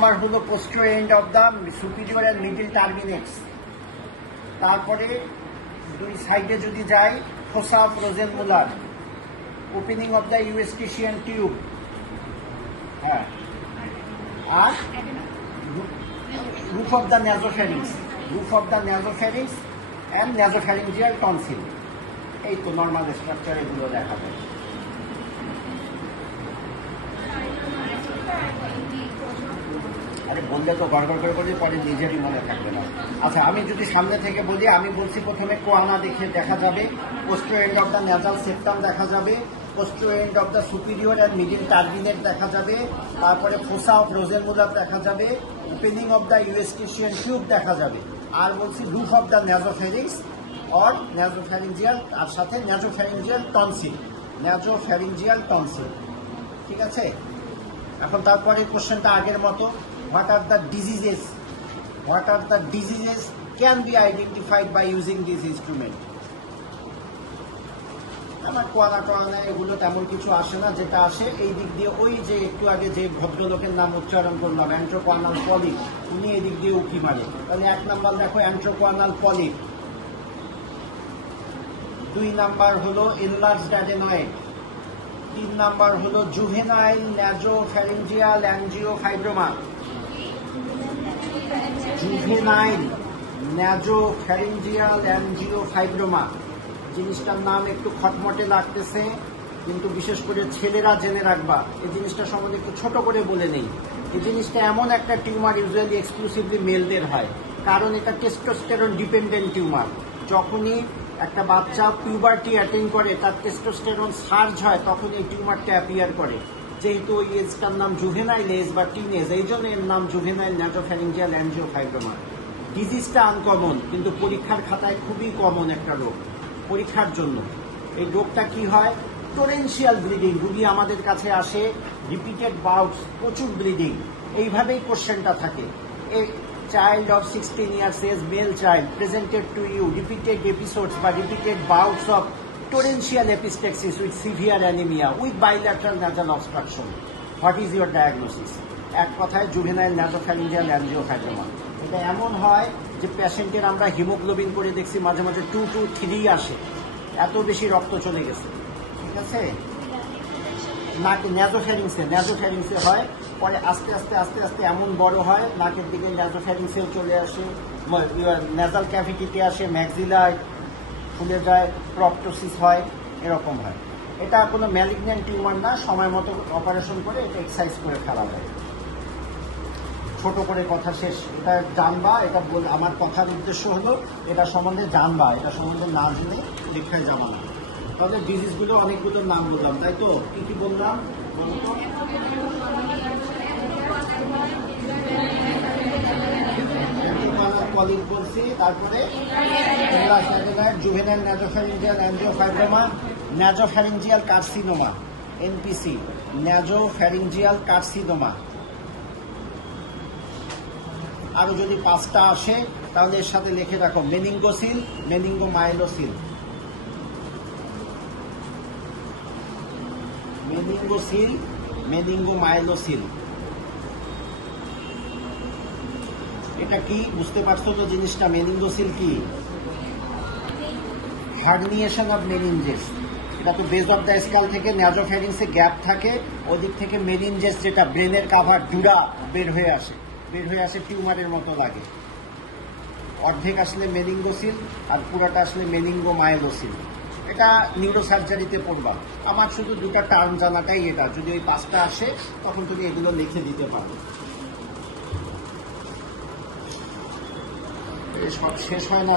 Number হলো posterior end of the superior and middle turbinates. তারপরে দুই সাইডে যদি যাই, fossa of Rosenmuller, opening of the Eustachian tube, হ্যাঁ, আর roof of the nasopharynx, and nasopharyngeal tonsil. এই তো নর্মাল স্ট্রাকচার, এগুলো দেখা যায়। আরে বললে তো গড়গড় করে পরে নিজেরই মনে থাকবে না। আচ্ছা, আমি যদি সামনে থেকে বলি, আমি বলছি প্রথমে কোয়ানা দেখা যাবে, poster end of the nasal septum দেখা যাবে, poster end of the superior and middle terminate দেখা যাবে, তারপরে ফোসা অফ রোজেনমুলার দেখা যাবে, opening of the Eustachian tube দেখা যাবে, আর বলছি রুফ অফ দ্য ন্যাজোফ্যারিংস অর ন্যাজোফ্যারিঞ্জিয়াল, আর সাথে ন্যাজোফ্যারিঞ্জিয়াল টনসিল। ঠিক আছে? এখন তারপরে কোশ্চেনটা আগের মতো, what are the diseases can be identified by using this instrument. আমার কোয়ানা এগুলো তেমন কিছু আসে না, যেটা আসে এই দিক দিয়ে, ওই যে একটু আগে যে ভদ্রলোকের নাম উচ্চারণ করলাম, অ্যান্ট্রোকোয়ানাল পলিপ, উনি এদিক দিয়ে উঁকি মারে। তাহলে 1 নাম্বার দেখো অ্যান্ট্রোকোয়ানাল পলিপ, 2 নাম্বার হলো এনলার্জড অ্যাডেনয়েড, 3 নাম্বার হলো জুভেনাইল ন্যাজোফ্যারিঞ্জিয়াল অ্যাঞ্জিওফাইব্রোমা। জিনিসটার নাম একটু খটমটে লাগতেছে, কিন্তু বিশেষ করে ছেলেরা জেনে রাখবা। এই জিনিসটা সম্বন্ধে একটু ছোট করে বলে নেই। এই জিনিসটা এমন একটা টিউমার, ইউজুয়ালি এক্সক্লুসিভলি মেলদের হয়, কারণ এটা টেস্টোস্টেরন ডিপেন্ডেন্ট টিউমার। যখনই একটা বাচ্চা পিউবার্টি অ্যাটেইন করে, তার টেস্টোস্টেরন সার্জ হয়, তখন এই টিউমারটা অ্যাপিয়ার করে। যেহেতু ওই এজটার নাম জুভেনাইল এজ বা টিন এজ, এই জন্য এর নাম জুভেনাইল ন্যাজোফ্যারিঞ্জিয়াল অ্যাঞ্জিওফাইব্রোমা। ডিজিজটা আনকমন, কিন্তু পরীক্ষার খাতায় খুবই কমন একটা রোগ। পরীক্ষার জন্য এই রোগটা কি হয়? টোরেনশিয়াল ব্লিডিং, রুগী আমাদের কাছে আসে, রিপিটেড বাউটস, প্রচুর ব্লিডিং, এইভাবেই কোশ্চেনটা থাকে। এই child of 16 years age, male child, presented to you repeated episodes বা repeated bouts of torrential epistaxis with severe anemia with bilateral nasal obstruction. What is your diagnosis? এক কথায় জুভেনাইল ন্যাজোফ্যারিঞ্জিয়াল অ্যাঞ্জিওফাইব্রোমা। এটা এমন হয় যে পেশেন্টের আমরা হিমোগ্লোবিন করে দেখছি, মাঝে মাঝে 2 to 3 আসে, এত বেশি রক্ত চলে গেছে। ঠিক আছে? নাকে ন্যাজোফ্যারিংসে হয়, পরে আস্তে আস্তে এমন বড় হয়, নাকের দিকে ন্যাজোফ্যারিংসেও চলে আসে, নেজাল ক্যাভিটিতে আসে, ম্যাক্সিলায় ফুলে যায়, প্রপটোসিস হয়, এরকম হয়। এটা কোনো ম্যালিগন্যান্ট টিউমার না, সময় মতো অপারেশন করে এটা এক্সারসাইজ করে ফেলা যায়। ছোট করে কথা শেষ। এটা জানবা, এটা আমার কথার উদ্দেশ্য হলো এটা সম্বন্ধে জানবা, এটা সম্বন্ধে না জেনে লেখায় যাবা না। তাহলে ডিজিজগুলো অনেকগুলোর নাম বললাম, তাই তো? কি কি বললাম বলতো? পলিপ বলছি, তারপরে জুভেনাইল ন্যাজোফ্যারিঞ্জিয়াল অ্যাঞ্জিওফাইব্রোমা, ন্যাজোফ্যারিঞ্জিয়াল কার্সিনোমা, এনপিসি, ন্যাজোফ্যারিঞ্জিয়াল কার্সিনোমা। আরো যদি 5টা আসে তাহলে এর সাথে লিখে রাখো মেনিঙ্গোসিল, মেনিঙ্গোমাইলোসিল, মেনিঙ্গোমাইলোসিল। এটা কি বুঝতে পারছো তো জিনিসটা? মেনিঙ্গোসিল কি? Herniation of meninges. এটা তো বেস অফ দ্য স্কাল থেকে ন্যাজোফ্যারিংসে গ্যাপ থাকে, ওদিক থেকে মেনিনজেস, যেটা ব্রেনের কাভার জুড়া, বের হয়ে আসে টিউমারের মতো লাগে। অর্ধেক আসলে মেনিঙ্গোসিল আর পুরাটা আসলে মেনিঙ্গোমাইলোসিল। এটা নিউরোসার্জারিতে পড়বা। আমার শুধু 2টা টার্ম জানাটাই এটা, যদি ওই 5টা আসে তখন তুমি এগুলো লিখে দিতে পারো। সব শেষ হয় না।